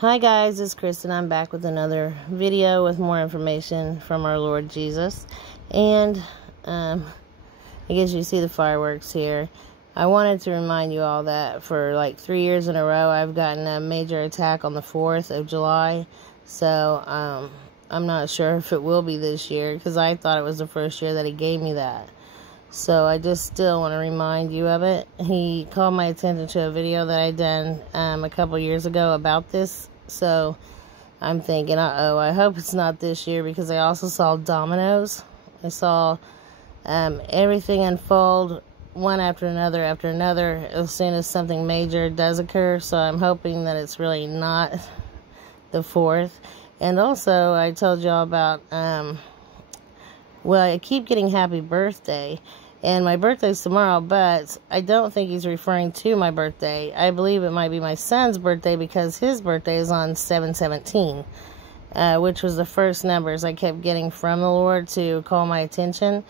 Hi guys, it's Kristen. I'm back with another video with more information from our Lord Jesus. And I guess you see the fireworks here. I wanted to remind you all that for like 3 years in a row I've gotten a major attack on the 4th of July. So I'm not sure if it will be this year, because I thought it was the first year that he gave me that. So I just still want to remind you of it. He called my attention to a video that I done a couple years ago about this. So I'm thinking, uh-oh, I hope it's not this year, because I also saw dominoes. I saw everything unfold one after another as soon as something major does occur. So I'm hoping that it's really not the 4th. And also I told y'all about well, I keep getting happy birthday, and my birthday's tomorrow, but I don't think he's referring to my birthday. I believe it might be my son's birthday, because his birthday is on 7/17, which was the first numbers I kept getting from the Lord to call my attention,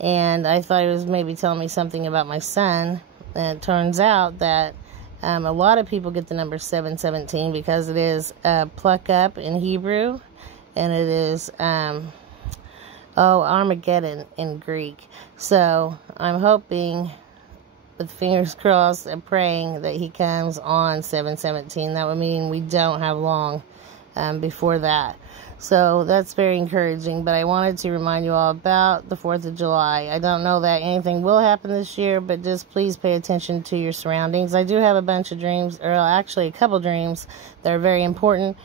and I thought he was maybe telling me something about my son. And it turns out that a lot of people get the number 7/17 because it is pluck up in Hebrew, and it is Armageddon in Greek. So I'm hoping, with fingers crossed and praying, that he comes on 7/17. That would mean we don't have long before that. So that's very encouraging. But I wanted to remind you all about the 4th of July. I don't know that anything will happen this year, but just please pay attention to your surroundings. I do have a bunch of dreams, or actually a couple dreams, that are very important,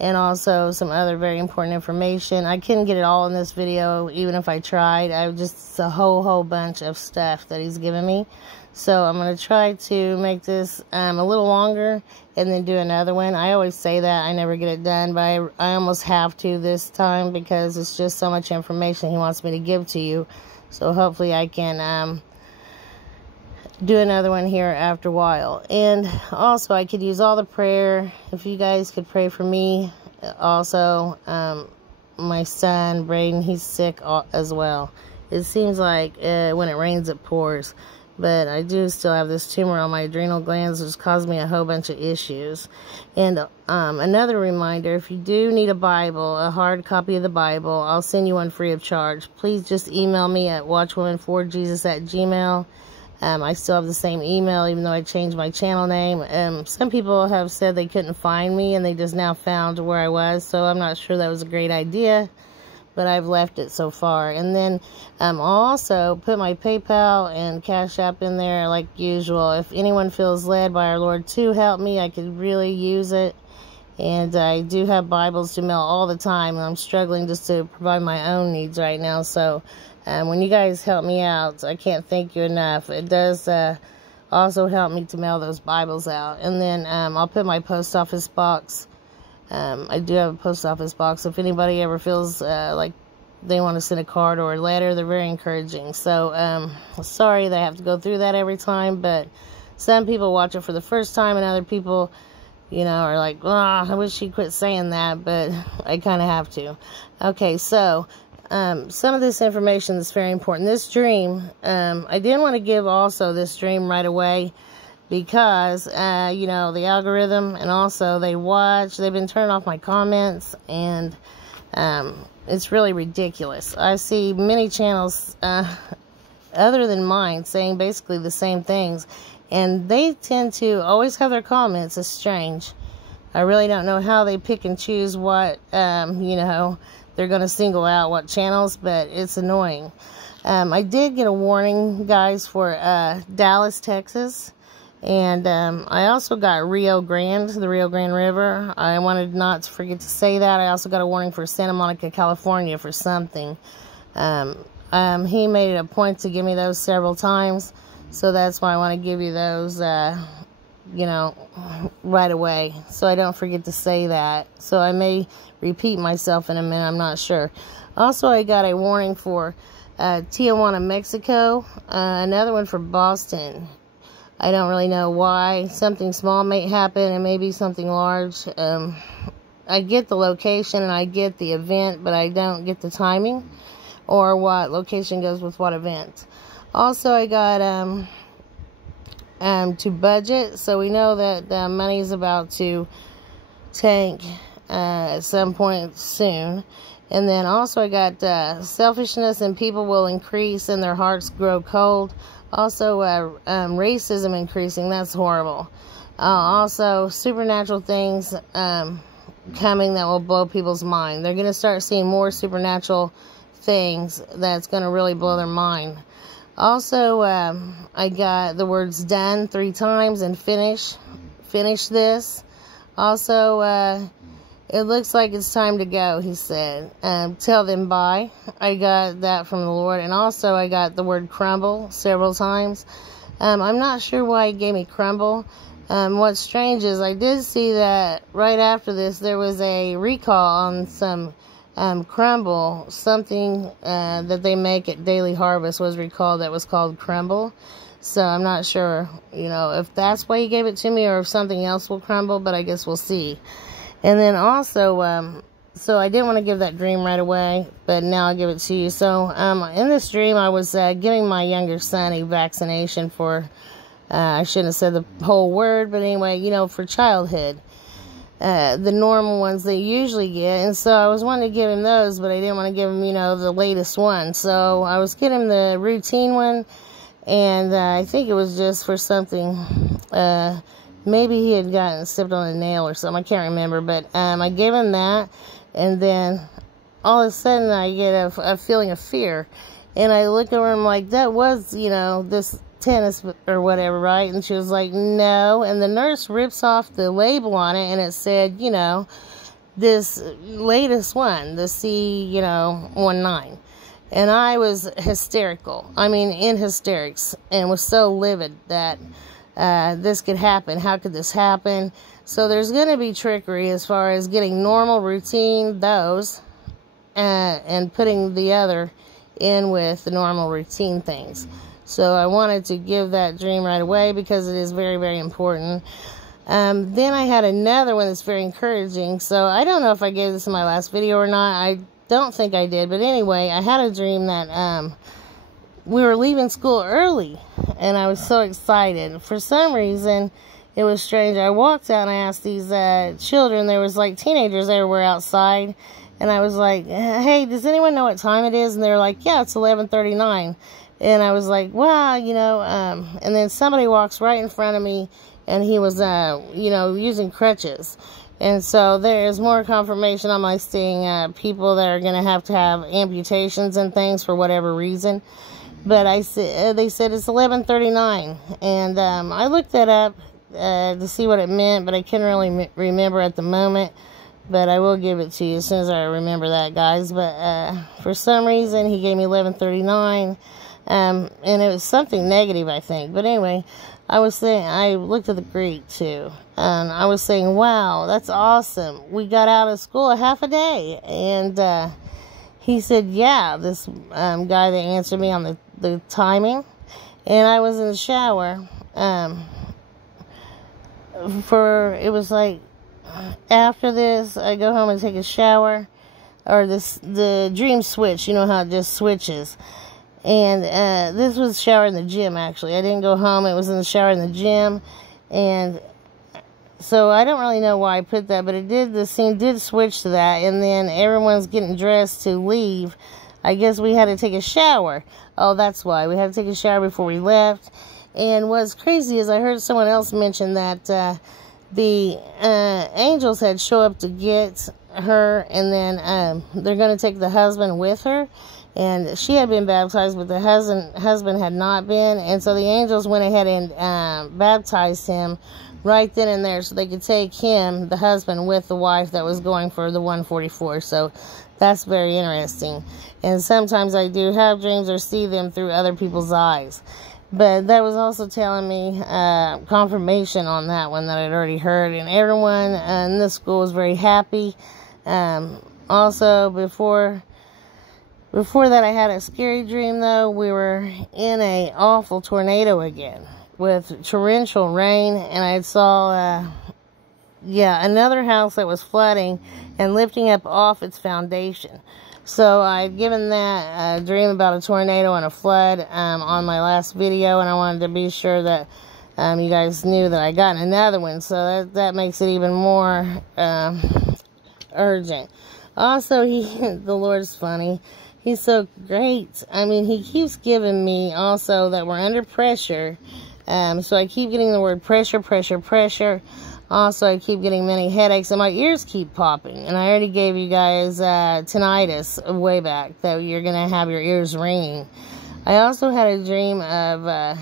and also some other very important information. I couldn't get it all in this video, even if I tried. It's a whole bunch of stuff that he's given me. So I'm going to try to make this a little longer and then do another one. I always say that. I never get it done, but I almost have to this time, because it's just so much information he wants me to give to you. So hopefully I can do another one here after a while. And also, I could use all the prayer. If you guys could pray for me also. My son Braden, he's sick as well. It seems like when it rains it pours, but I do still have this tumor on my adrenal glands, which caused me a whole bunch of issues. And another reminder, if you do need a Bible, a hard copy of the Bible, I'll send you one free of charge. Please just email me at watchwomanforjesus@gmail.com. I still have the same email, even though I changed my channel name. Some people have said they couldn't find me, and they just now found where I was, so I'm not sure that was a great idea, but I've left it so far. And then I'll also put my PayPal and Cash App in there like usual. If anyone feels led by our Lord to help me, I could really use it. And I do have Bibles to mail all the time, and I'm struggling just to provide my own needs right now. So when you guys help me out, I can't thank you enough. It does also help me to mail those Bibles out. And then I'll put my post office box. I do have a post office box. So if anybody ever feels like they want to send a card or a letter, they're very encouraging. So sorry that I have to go through that every time, but some people watch it for the first time, and other people, are like, I wish she quit saying that, but I kind of have to. Okay, so some of this information is very important. This dream, I didn't want to give also this dream right away, because, the algorithm, and also they've been turning off my comments, and it's really ridiculous. I see many channels other than mine saying basically the same things, and they tend to always have their comments. It's strange. I really don't know how they pick and choose what, they're going to single out what channels, but it's annoying. I did get a warning, guys, for Dallas, Texas, and I also got the Rio Grande River. I wanted not to forget to say that. I also got a warning for Santa Monica, California for something. He made it a point to give me those several times, so that's why I want to give you those, right away, so I don't forget to say that. So I may repeat myself in a minute, I'm not sure. Also, I got a warning for Tijuana, Mexico, another one for Boston. I don't really know why. Something small may happen, and maybe something large. I get the location and I get the event, but I don't get the timing or what location goes with what event. Also, I got to budget, so we know that money is about to tank at some point soon. And then also I got selfishness and people will increase and their hearts grow cold. Also racism increasing. That's horrible. Also supernatural things coming that will blow people's mind. They're going to start seeing more supernatural things that's going to really blow their mind. Also, I got the words done 3 times and finish this. Also, it looks like it's time to go, he said. Tell them bye. I got that from the Lord. And also, I got the word crumble several times. I'm not sure why he gave me crumble. What's strange is I did see that right after this, there was a recall on some crumble. Something that they make at Daily Harvest was recalled that was called crumble. So I'm not sure, you know, if that's why he gave it to me or if something else will crumble, but I guess we'll see. And then also, so I didn't want to give that dream right away, but now I'll give it to you. So in this dream, I was giving my younger son a vaccination for, I shouldn't have said the whole word, but anyway, you know, for childhood. The normal ones they usually get. And so I was wanting to give him those, but I didn't want to give him, you know, the latest one. So I was getting him the routine one. And I think it was just for something, maybe he had gotten stepped on a nail or something. I can't remember. But I gave him that. And then all of a sudden I get a feeling of fear. And I look over and I'm like, that was, you know, this tennis or whatever, right? And she was like, no. And the nurse rips off the label on it. And it said, you know, this latest one, the C19. And I was hysterical. I mean, in hysterics. And was so livid that this could happen. How could this happen? So there's going to be trickery as far as getting normal routine, those, and putting the other in with the normal routine things. So I wanted to give that dream right away because it is very, very important. Then I had another one that's very encouraging. So I don't know if I gave this in my last video or not. I don't think I did. But anyway, I had a dream that we were leaving school early. And I was so excited. For some reason, it was strange. I walked out and I asked these children. There was like teenagers everywhere outside. And I was like, hey, does anyone know what time it is? And they were like, yeah, it's 11:39. And I was like, wow, you know. And then somebody walks right in front of me. And he was, you know, using crutches. And so there is more confirmation on my seeing people that are going to have amputations and things for whatever reason. But they said it's 11:39. And I looked that up to see what it meant. But I couldn't really remember at the moment. But I will give it to you as soon as I remember that, guys. But for some reason, he gave me 11:39. And it was something negative, I think. But anyway, I was saying, I looked at the Greek too. And I was saying, wow, that's awesome. We got out of school a half a day. And he said, yeah, this guy that answered me on the timing. And I was in the shower. It was like, after this, I go home and take a shower. Or the dream switch, you know how it just switches. And this was shower in the gym, actually. I didn't go home. It was in the shower in the gym. And so I don't really know why I put that. But the scene did switch to that. And then everyone's getting dressed to leave. I guess we had to take a shower. Oh, that's why. We had to take a shower before we left. And what's crazy is I heard someone else mention that the angels had show up to get her. And then they're going to take the husband with her. And she had been baptized, but the husband had not been. And so the angels went ahead and baptized him right then and there so they could take him, the husband, with the wife that was going for the 144. So that's very interesting. And sometimes I do have dreams or see them through other people's eyes. But that was also telling me confirmation on that one that I'd already heard. And everyone in the school was very happy. Also, before that, I had a scary dream, though. We were in an awful tornado again with torrential rain, and I saw, another house that was flooding and lifting up off its foundation. So I'd given that dream about a tornado and a flood on my last video, and I wanted to be sure that You guys knew that I got another one, so that makes it even more urgent. Also, the Lord's funny. He's so great. I mean, he keeps giving me also that we're under pressure. So I keep getting the word pressure, pressure, pressure. Also, I keep getting many headaches, and my ears keep popping. And I already gave you guys tinnitus way back, that you're going to have your ears ringing. I also had a dream of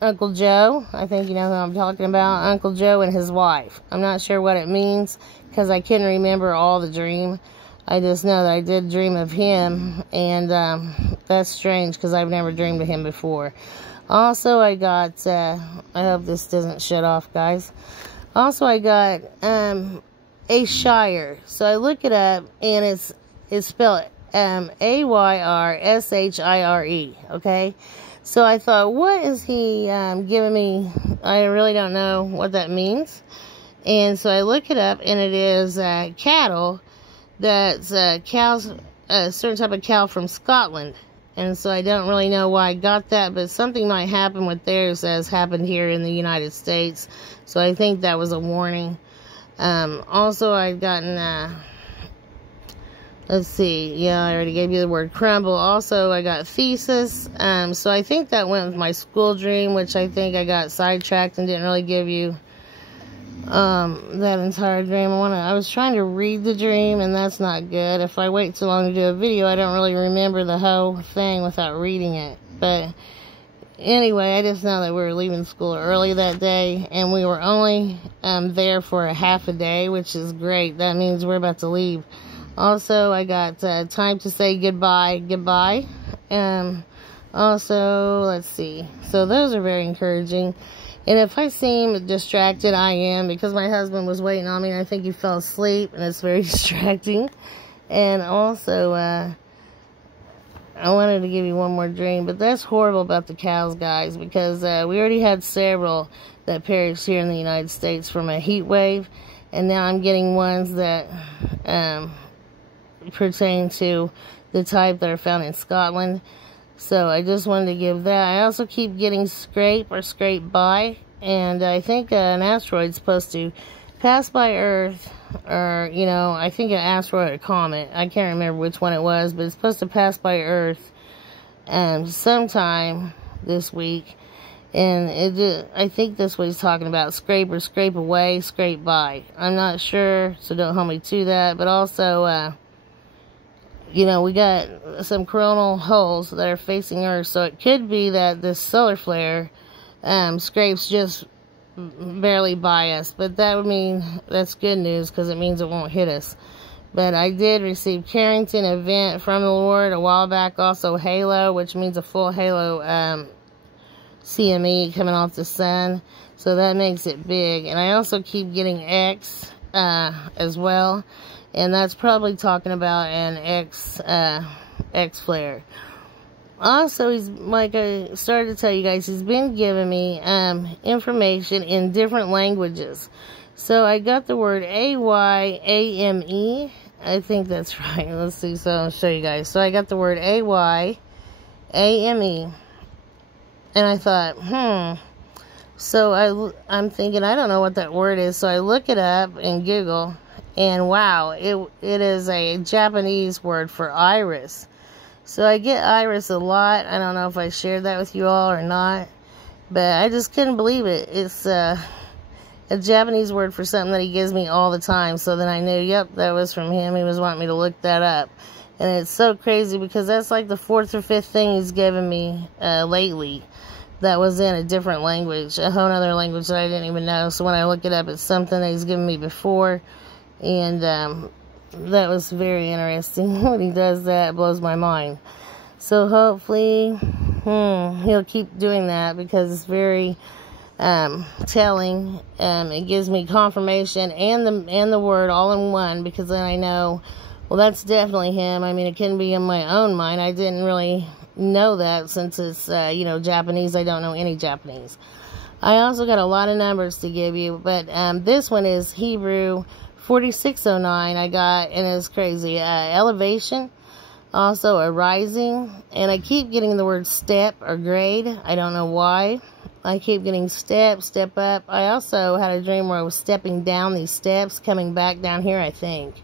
Uncle Joe. I think you know who I'm talking about. Uncle Joe and his wife. I'm not sure what it means because I couldn't remember all the dream. I just know that I did dream of him, and that's strange because I've never dreamed of him before. Also, I got, I hope this doesn't shut off, guys. Also, I got a shire. So I look it up, and it's spelled A-Y-R-S-H-I-R-E, okay? So I thought, what is he giving me? I really don't know what that means. And so I look it up, and it is cattle. That's cows, a certain type of cow from Scotland. And so I don't really know why I got that, but something might happen with theirs as happened here in the United States. So I think that was a warning. Also, I've gotten, let's see, yeah, I already gave you the word crumble. Also, I got thesis. So I think that went with my school dream, which I think I got sidetracked and didn't really give you that entire dream. I was trying to read the dream, and that's not good. If I wait too long to do a video, I don't really remember the whole thing without reading it. But anyway, I just know that we were leaving school early that day, and we were only there for a half a day, which is great. That means we're about to leave. Also, I got time to say goodbye. Also, let's see. So those are very encouraging. And if I seem distracted, I am, because my husband was waiting on me, and I think he fell asleep, and it's very distracting. And also, I wanted to give you one more dream, but that's horrible about the cows, guys, because we already had several that perished here in the United States from a heat wave, and now I'm getting ones that pertain to the type that are found in Scotland. So I just wanted to give that. I also keep getting scrape or scrape by, and I think an asteroid's supposed to pass by Earth, or, you know, I think an asteroid or comet. I can't remember which one it was, but it's supposed to pass by Earth sometime this week. And I think that's what he's talking about, scrape or scrape away, scrape by. I'm not sure, so don't hold me to that. But also, you know, we got some coronal holes that are facing Earth, so it could be that this solar flare scrapes just barely by us. But that would mean that's good news, because it means it won't hit us. But I did receive Carrington event from the Lord a while back. Also halo, which means a full halo CME coming off the sun. So that makes it big. And I also keep getting X as well. And that's probably talking about an X flare. Also, he's, like I started to tell you guys, he's been giving me information in different languages. So I got the word AYAME. I think that's right. Let's see. So I'll show you guys. So I got the word AYAME. And I thought, So I'm thinking, I don't know what that word is. So I look it up in Google. And wow, it is a Japanese word for iris. So I get iris a lot. I don't know if I shared that with you all or not. But I just couldn't believe it. It's a Japanese word for something that he gives me all the time. So then I knew, yep, that was from him. He was wanting me to look that up. And it's so crazy because that's like the 4th or 5th thing he's given me lately. That was in a different language. A whole other language that I didn't even know. So when I look it up, it's something that he's given me before. And that was very interesting. When he does that, it blows my mind. So hopefully he'll keep doing that, because it's very telling. It gives me confirmation and the word all in one, because then I know, well, that's definitely him. I mean, it couldn't be in my own mind. I didn't really know that, since it's you know, Japanese. I don't know any Japanese. I also got a lot of numbers to give you, but this one is Hebrew 4609 I got, and it's crazy. Elevation. Also a rising, and I keep getting the word step or grade. I don't know why. I keep getting step up. I also had a dream where I was stepping down these steps, coming back down here, I think.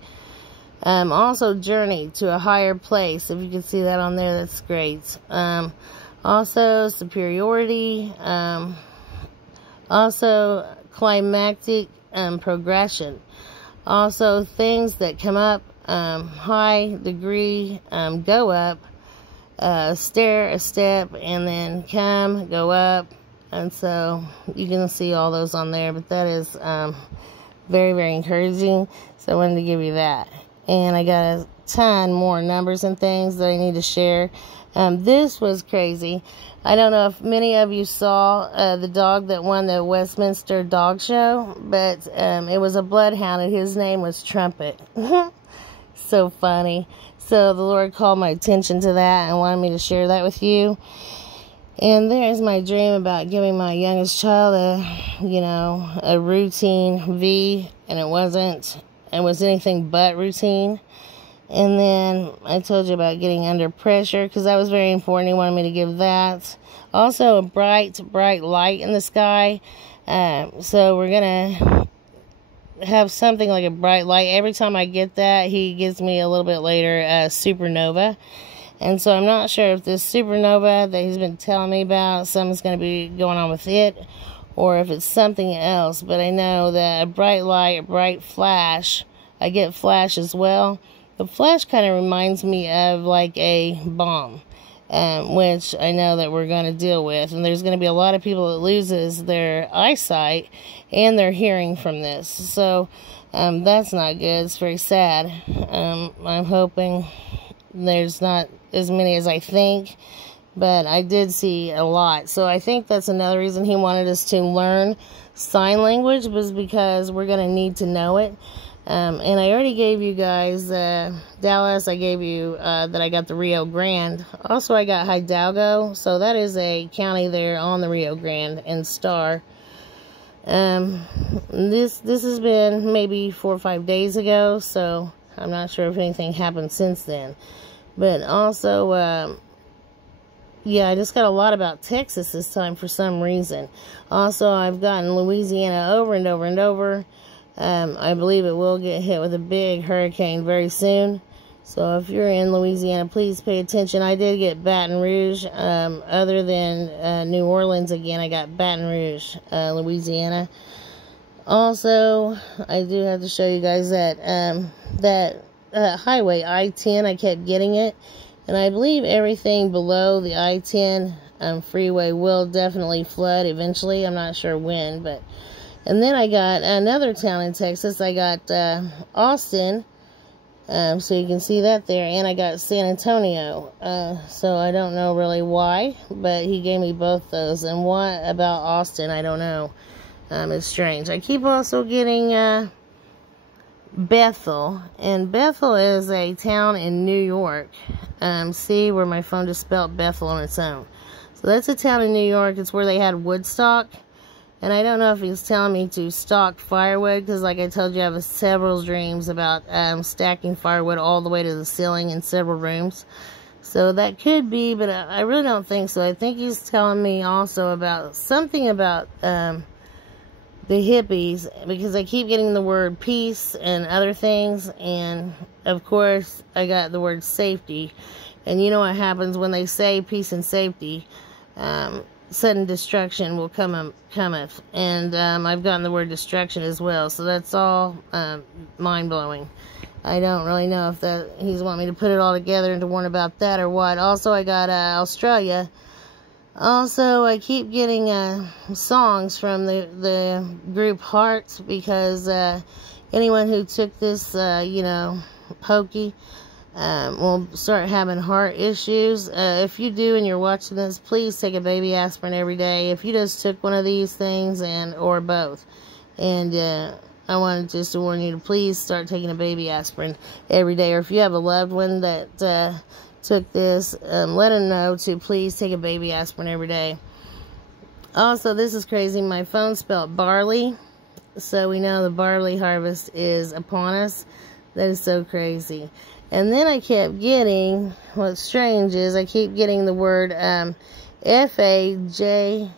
Also journey to a higher place. If you can see that on there, that's great. Also superiority. Also climactic progression. Also things that come up, high degree, go up, stair, a step, and then come, go up. And so you can see all those on there, but that is very, very encouraging. So I wanted to give you that. And I got a ton more numbers and things that I need to share. This was crazy. I don't know if many of you saw the dog that won the Westminster Dog Show, but it was a bloodhound, and his name was Trumpet. So funny. So the Lord called my attention to that and wanted me to share that with you. And there's my dream about giving my youngest child a routine V, and it wasn't. It was anything but routine. And then I told you about getting under pressure, because that was very important. He wanted me to give that. Also a bright light in the sky. So we're going to have something like a bright light. Every time I get that, he gives me a little bit later a supernova. And so I'm not sure if this supernova that he's been telling me about, something's going to be going on with it, or if it's something else. But I know that a bright light, a bright flash, I get flash as well. The flash kind of reminds me of like a bomb, which I know that we're going to deal with. And there's going to be a lot of people that loses their eyesight and their hearing from this. So that's not good. It's very sad. I'm hoping there's not as many as I think, but I did see a lot. So I think that's another reason he wanted us to learn sign language, was because we're going to need to know it. And I already gave you guys Dallas. I gave you that I got the Rio Grande. Also, I got Hidalgo. So that is a county there on the Rio Grande and Star. This has been maybe 4 or 5 days ago. So I'm not sure if anything happened since then. But also, yeah, I just got a lot about Texas this time for some reason. Also, I've gotten Louisiana over and over and over. I believe it will get hit with a big hurricane very soon. So if you're in Louisiana, please pay attention. I did get Baton Rouge. Other than New Orleans again, I got Baton Rouge, Louisiana. Also, I do have to show you guys that highway I-10, I kept getting it. And I believe everything below the I-10 freeway will definitely flood eventually. I'm not sure when, but... And then I got another town in Texas. I got Austin, so you can see that there. And I got San Antonio. So I don't know really why, but he gave me both those. And what about Austin, I don't know. It's strange. I keep also getting Bethel. And Bethel is a town in New York. See where my phone just spelled Bethel on its own. So that's a town in New York. It's where they had Woodstock. And I don't know if he's telling me to stock firewood, because like I told you, I have several dreams about stacking firewood all the way to the ceiling in several rooms. So that could be, but I really don't think so. I think he's telling me also about something about the hippies, because I keep getting the word peace and other things. And of course, I got the word safety. And you know what happens when they say peace and safety? Sudden destruction will cometh. And I've gotten the word destruction as well. So that's all mind-blowing. I don't really know if that he's wanting me to put it all together and to warn about that or what. Also, I got Australia. Also, I keep getting songs from the group Heart, because anyone who took this, hokey, will start having heart issues. If you do and you're watching this, please take a baby aspirin every day. If you just took one of these things or both. And I wanted just to warn you to please start taking a baby aspirin every day. Or if you have a loved one that took this, let them know to please take a baby aspirin every day. Also, this is crazy. My phone spelled barley. So we know the barley harvest is upon us. That is so crazy. And then I kept getting, what's strange is I keep getting the word F-A-J-R.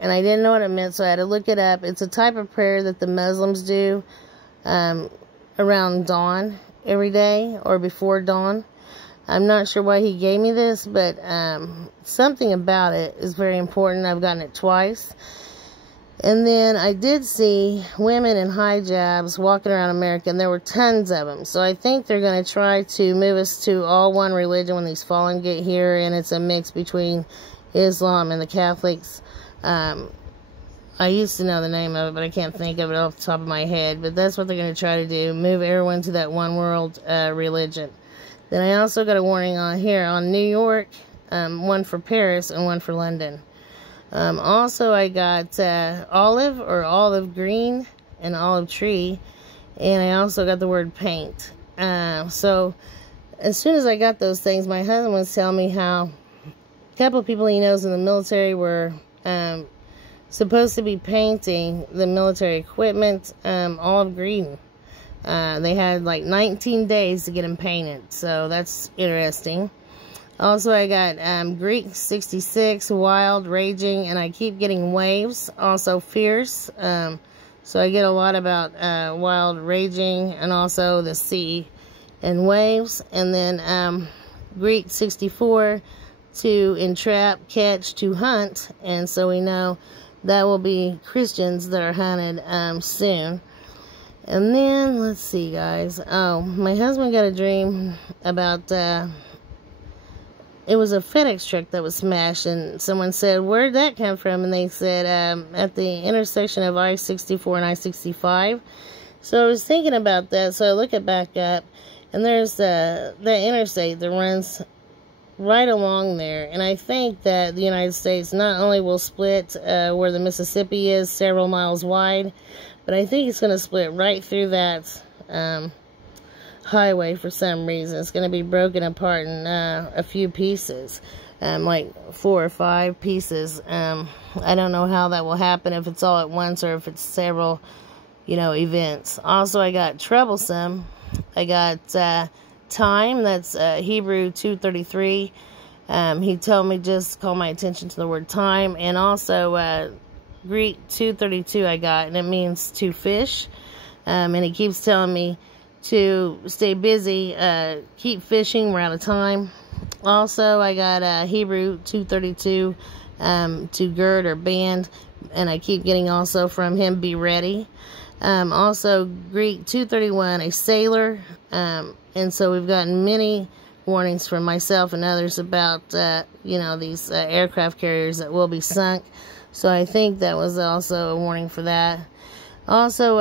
And I didn't know what it meant, so I had to look it up. It's a type of prayer that the Muslims do around dawn every day or before dawn. I'm not sure why he gave me this, but something about it is very important. I've gotten it twice. And then I did see women in hijabs walking around America, and there were tons of them. So I think they're going to try to move us to all one religion when these fallen get here, and it's a mix between Islam and the Catholics. I used to know the name of it, but I can't think of it off the top of my head. But that's what they're going to try to do, move everyone to that one world religion. Then I also got a warning on here on New York, one for Paris and one for London. Also, I got olive or olive green and olive tree, and I also got the word paint. So as soon as I got those things, my husband was telling me how a couple of people he knows in the military were supposed to be painting the military equipment olive green. They had like 19 days to get them painted, so that's interesting. Also, I got Greek 66, wild, raging, and I keep getting waves, also fierce. So I get a lot about wild, raging, and also the sea and waves. And then Greek 64, to entrap, catch, to hunt. And so we know that will be Christians that are hunted soon. And then, let's see, guys. Oh, my husband got a dream about... it was a FedEx truck that was smashed, and someone said, where'd that come from? And they said, at the intersection of I-64 and I-65. So I was thinking about that, so I look it back up, and there's the interstate that runs right along there. And I think that the United States not only will split where the Mississippi is, several miles wide, but I think it's going to split right through that highway for some reason. It's going to be broken apart in a few pieces, like 4 or 5 pieces. I don't know how that will happen, if it's all at once or if it's several, events. Also, I got troublesome. I got time. That's Hebrew 2:33. He told me just call my attention to the word time, and also Greek 2:32 I got, and it means to fish. And he keeps telling me to stay busy, keep fishing, we're out of time. Also, I got Hebrew 2:32, to gird or band, and I keep getting also from him, be ready. Also, Greek 2:31, a sailor, and so we've gotten many warnings from myself and others about, these aircraft carriers that will be sunk. So I think that was also a warning for that. Also,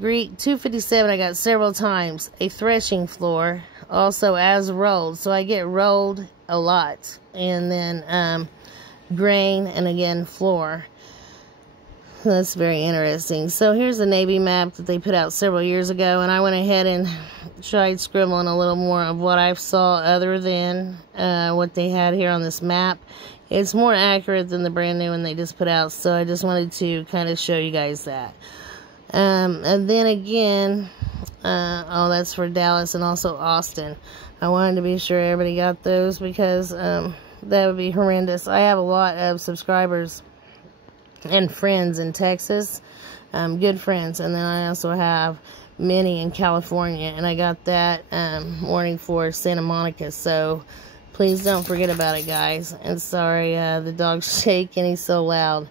Greek 2:57, I got several times. A threshing floor, also as rolled. So I get rolled a lot. And then grain, and again, floor. That's very interesting. So here's the Navy map that they put out several years ago. And I went ahead and tried scribbling a little more of what I saw other than what they had here on this map. It's more accurate than the brand new one they just put out. So I just wanted to kind of show you guys that. And then again, that's for Dallas and also Austin. I wanted to be sure everybody got those because that would be horrendous. I have a lot of subscribers and friends in Texas, good friends, and then I also have many in California, and I got that warning for Santa Monica, so please don't forget about it, guys. And sorry, the dog's shaking, he's so loud.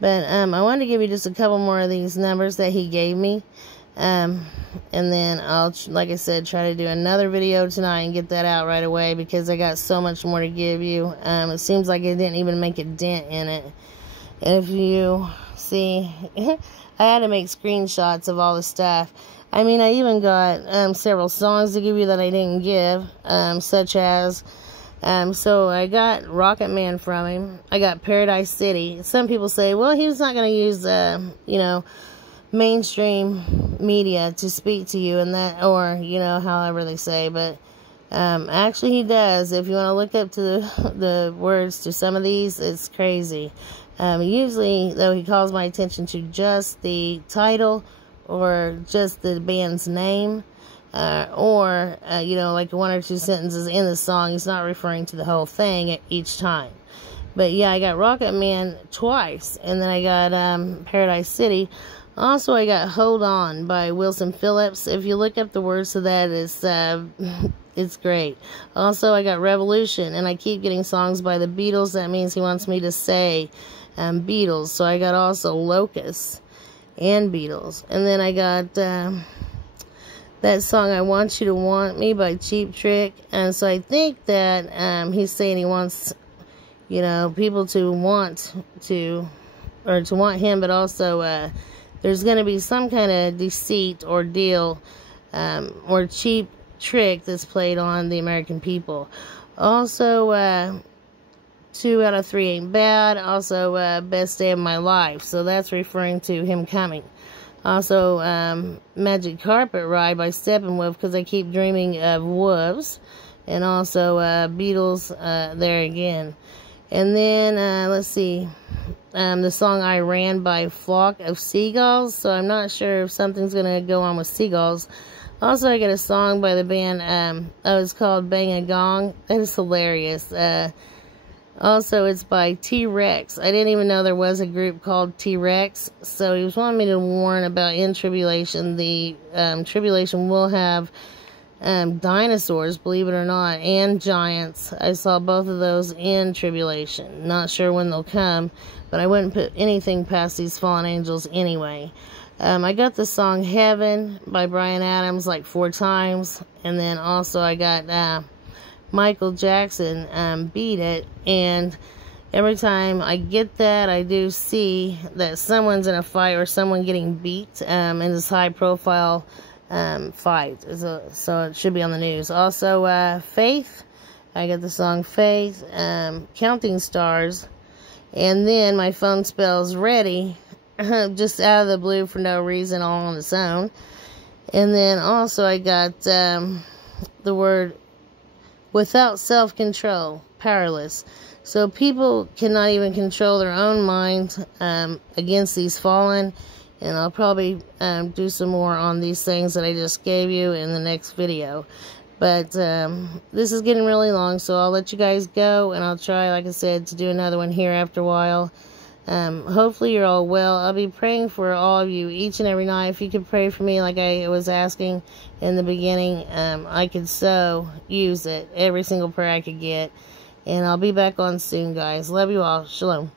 But I wanted to give you just a couple more of these numbers that he gave me. And then I'll, like I said, try to do another video tonight and get that out right away because I got so much more to give you. It seems like I didn't even make a dent in it. And if you see, I had to make screenshots of all the stuff. I mean, I even got several songs to give you that I didn't give, such as... so I got Rocket Man from him. I got Paradise City. Some people say, well, he was not going to use, mainstream media to speak to you and that, or, however they say. But actually he does. If you want to look up to the words to some of these, it's crazy. Usually, though, he calls my attention to just the title or just the band's name. or you know, like one or two sentences in the song. He's not referring to the whole thing at each time. But yeah, I got Rocket Man twice, and then I got Paradise City. Also, I got Hold On by Wilson Phillips. If you look up the words to that, it's great. Also, I got Revolution, and I keep getting songs by the Beatles. That means he wants me to say Beatles. So I got also Locust and Beatles. And then I got that song, I Want You to Want Me by Cheap Trick. And so I think that he's saying he wants, you know, people to want him, but also there's going to be some kind of deceit or deal or cheap trick that's played on the American people. Also, 2 out of 3 ain't bad. Also, Best Day of My Life. So that's referring to him coming. Also, Magic Carpet Ride by Steppenwolf, because I keep dreaming of wolves. And also, Beatles, there again. And then, let's see, the song I Ran by Flock of Seagulls. So I'm not sure if something's going to go on with seagulls. Also, I got a song by the band, it's called Bang a Gong. That is hilarious. Also, it's by T-Rex. I didn't even know there was a group called T-Rex. So he was wanting me to warn about in tribulation. The tribulation will have dinosaurs, believe it or not, and giants. I saw both of those in tribulation. Not sure when they'll come, but I wouldn't put anything past these fallen angels anyway. I got the song Heaven by Bryan Adams like 4 times, and then also I got Michael Jackson, Beat It, and every time I get that, I do see that someone's in a fight or someone getting beat in this high-profile fight. So it should be on the news. Also, Faith. I got the song Faith, Counting Stars, and then my phone spells Ready, just out of the blue for no reason, all on its own. And then also I got the word Without Self-Control, Powerless. So people cannot even control their own minds against these fallen. And I'll probably do some more on these things that I just gave you in the next video. But this is getting really long, so I'll let you guys go. And I'll try, like I said, to do another one here after a while. Hopefully you're all well. I'll be praying for all of you each and every night. If you could pray for me like I was asking in the beginning, I could so use it. Every single prayer I could get. And I'll be back on soon, guys. Love you all. Shalom.